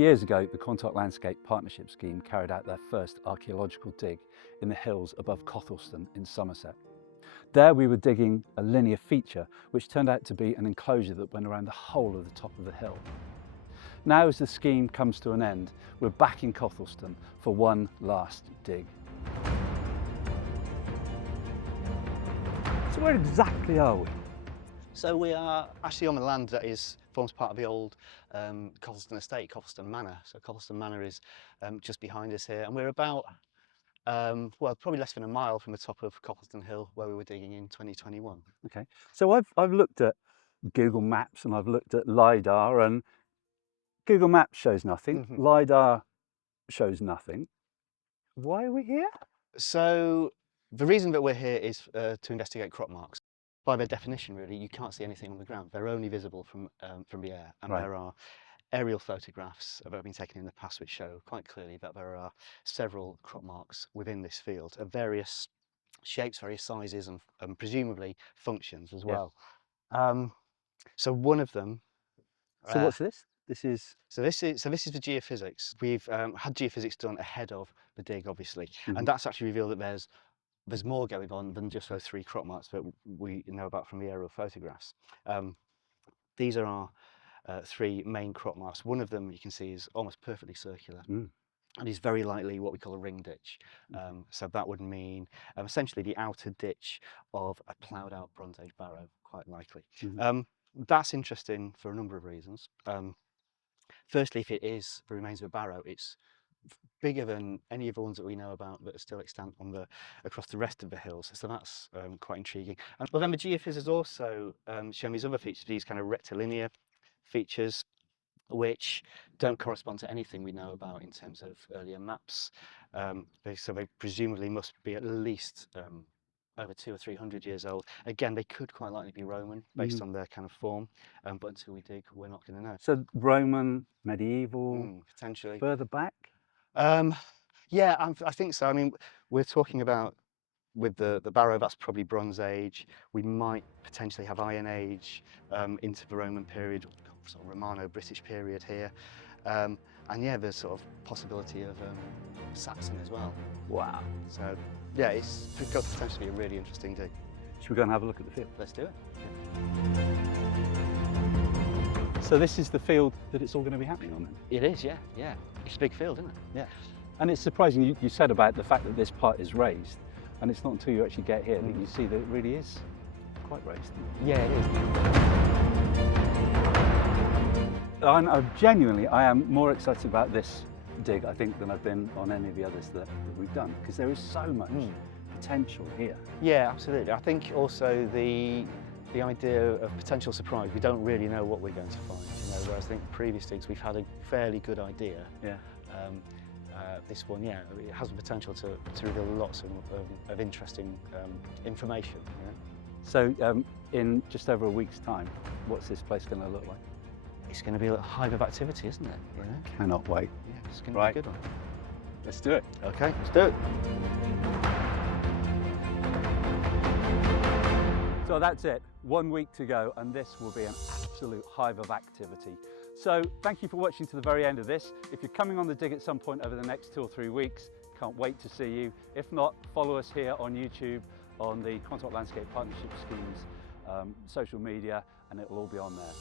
years ago, the Cothlestone Landscape Partnership Scheme carried out their first archaeological dig in the hills above Cothlestone in Somerset. There we were digging a linear feature which turned out to be an enclosure that went around the whole of the top of the hill. Now as the scheme comes to an end, we're back in Cothlestone for one last dig. So where exactly are we? So we are actually on the land that forms part of the old Cothlestone estate, Cothlestone Manor. So Cothlestone Manor is just behind us here, and we're about, well, probably less than a mile from the top of Cothlestone Hill where we were digging in 2021. Okay, so I've looked at Google Maps and I've looked at LiDAR, and Google Maps shows nothing, LiDAR shows nothing. Why are we here? So the reason that we're here is to investigate crop marks. By their definition, really, you can't see anything on the ground. They're only visible from the air, and Right. there are aerial photographs that have been taken in the past which show quite clearly that there are several crop marks within this field of various shapes, various sizes, and presumably functions as well. So one of them. So what's this? So this is the geophysics. We've had geophysics done ahead of the dig, obviously, and that's actually revealed that there's more going on than just those three crop marks that we know about from the aerial photographs. These are our three main crop marks. One of them you can see is almost perfectly circular, and is very likely what we call a ring ditch. So that would mean essentially the outer ditch of a ploughed out Bronze Age barrow, quite likely. That's interesting for a number of reasons. Firstly, if it is the remains of a barrow, it's bigger than any of the ones that we know about that are still extant across the rest of the hills. So that's quite intriguing. But then the geophys has also shown these other features, these kind of rectilinear features, which don't correspond to anything we know about in terms of earlier maps. So they presumably must be at least over 200 or 300 years old. Again, they could quite likely be Roman based on their kind of form, but until we dig, we're not going to know. So Roman, medieval, potentially. further back? Yeah, I think so. I mean, we're talking about with the barrow, that's probably Bronze Age. We might potentially have Iron Age into the Roman period, sort of Romano-British period here. And yeah, there's sort of possibility of Saxon as well. Wow. So yeah, it's got the potential to be a really interesting dig. Should we go and have a look at the field? Let's do it. So this is the field that it's all going to be happening on then? It is, yeah. It's a big field, isn't it? Yeah. And it's surprising, you said about the fact that this part is raised, and it's not until you actually get here that you see that it really is quite raised. Yeah, it is. I am more excited about this dig, I think, than I've been on any of the others that we've done, because there is so much potential here. Yeah, absolutely. I think also the idea of potential surprise, we don't really know what we're going to find, whereas I think previous digs we've had a fairly good idea. Yeah. This one, yeah, it has the potential to reveal lots of interesting information. So in just over a week's time, what's this place going to look like? It's going to be a hive of activity, isn't it? Cannot wait. Yeah, it's going to be a good one. Let's do it. Okay, let's do it. So that's it, 1 week to go, and this will be an absolute hive of activity. So thank you for watching to the very end of this. If you're coming on the dig at some point over the next 2 or 3 weeks, can't wait to see you. If not, follow us here on YouTube, on the Cothlestone Landscape Partnership Scheme's social media, and it will all be on there.